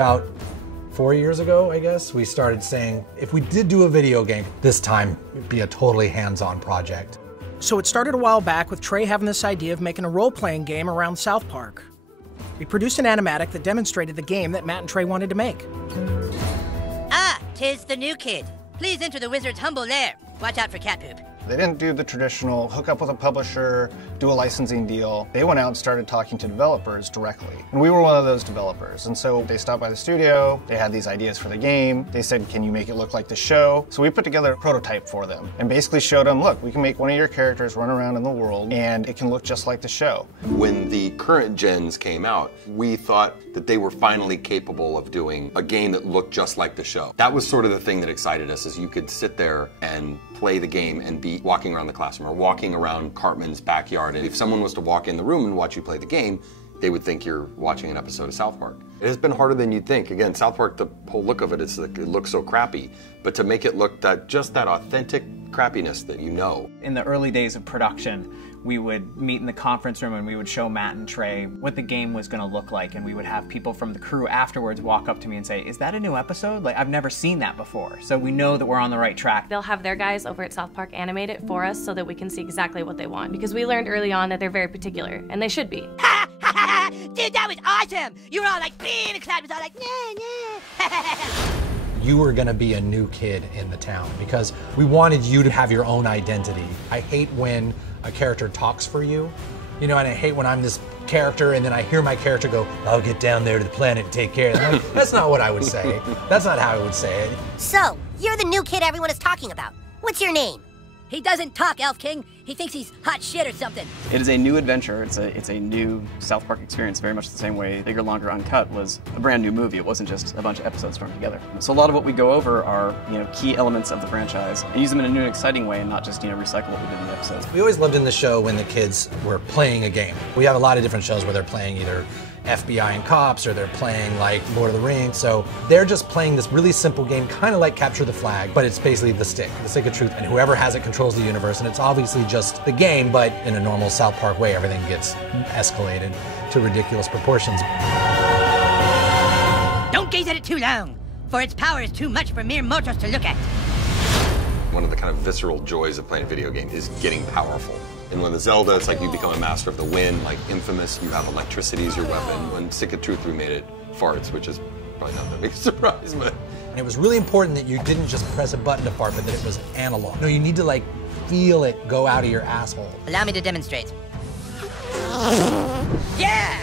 about 4 years ago, I guess, we started saying, if we did do a video game, this time it'd be a totally hands-on project. So it started a while back with Trey having this idea of making a role-playing game around South Park. We produced an animatic that demonstrated the game that Matt and Trey wanted to make. Ah, 'tis the new kid. Please enter the wizard's humble lair. Watch out for cat poop. They didn't do the traditional hook up with a publisher, do a licensing deal. They went out and started talking to developers directly. And we were one of those developers. And so they stopped by the studio, they had these ideas for the game. They said, can you make it look like the show? So we put together a prototype for them and basically showed them, look, we can make one of your characters run around in the world and it can look just like the show. When the current gens came out, we thought that they were finally capable of doing a game that looked just like the show. That was sort of the thing that excited us, is you could sit there and play the game and be walking around the classroom or walking around Cartman's backyard. And if someone was to walk in the room and watch you play the game, they would think you're watching an episode of South Park. It has been harder than you'd think. Again, South Park, the whole look of it is like, it looks so crappy. But to make it look just that authentic crappiness that you know. In the early days of production, we would meet in the conference room and we would show Matt and Trey what the game was going to look like, and we would have people from the crew afterwards walk up to me and say, is that a new episode? Like, I've never seen that before. So we know that we're on the right track. They'll have their guys over at South Park animate it for us so that we can see exactly what they want, because we learned early on that they're very particular, and they should be. Ha ha ha! Dude, that was awesome! You were all like, and the crowd was all like, nah. You were gonna be a new kid in the town because we wanted you to have your own identity. I hate when a character talks for you, you know, and I hate when I'm this character and then I hear my character go, I'll get down there to the planet and take care of them. Like, that's not what I would say. That's not how I would say it. So, you're the new kid everyone is talking about. What's your name? He doesn't talk, Elf King. He thinks he's hot shit or something. It is a new adventure. It's a new South Park experience, very much the same way Bigger, Longer, Uncut was a brand new movie. It wasn't just a bunch of episodes thrown together. So a lot of what we go over are, key elements of the franchise and use them in a new and exciting way, and not just, recycle what we did in the episodes. We always loved in the show when the kids were playing a game. We have a lot of different shows where they're playing either FBI and cops, or they're playing like Lord of the Rings. So they're just playing this really simple game, kind of like Capture the Flag, but it's basically the stick of truth, and whoever has it controls the universe, and it's obviously just the game, but in a normal South Park way, everything gets escalated to ridiculous proportions. Don't gaze at it too long, for its power is too much for mere mortals to look at. One of the kind of visceral joys of playing a video game is getting powerful. And when the Zelda, it's like you become a master of the wind, like Infamous, you have electricity as your weapon. When Stick of Truth, we made it farts, which is probably not that big a surprise, but... And it was really important that you didn't just press a button to fart, but that it was analog. No, you need to like feel it go out of your asshole. Allow me to demonstrate. Yeah!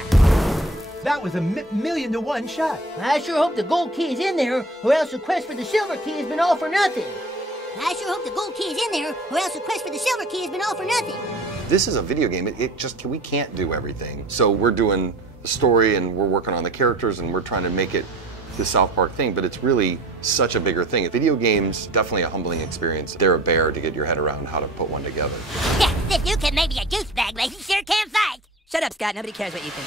That was a million to one shot. I sure hope the gold key is in there, or else the quest for the silver key has been all for nothing. I sure hope the gold key is in there, or else the quest for the silver key has been all for nothing. This is a video game. We can't do everything. So we're doing the story and we're working on the characters and we're trying to make it the South Park thing, but it's really such a bigger thing. Video games, definitely a humbling experience. They're a bear to get your head around how to put one together. Yeah, if you can maybe a douchebag, but he sure can't fight. Shut up, Scott. Nobody cares what you think.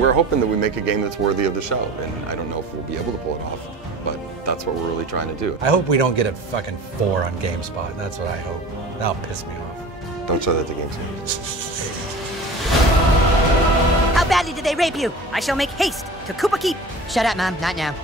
We're hoping that we make a game that's worthy of the show, and I don't know if we'll be able to pull it off, but that's what we're really trying to do. I hope we don't get a fucking 4 on GameSpot. That's what I hope. That'll piss me off. Don't show that to GameSpot. How badly did they rape you? I shall make haste to Koopa Keep. Shut up, Mom. Not now.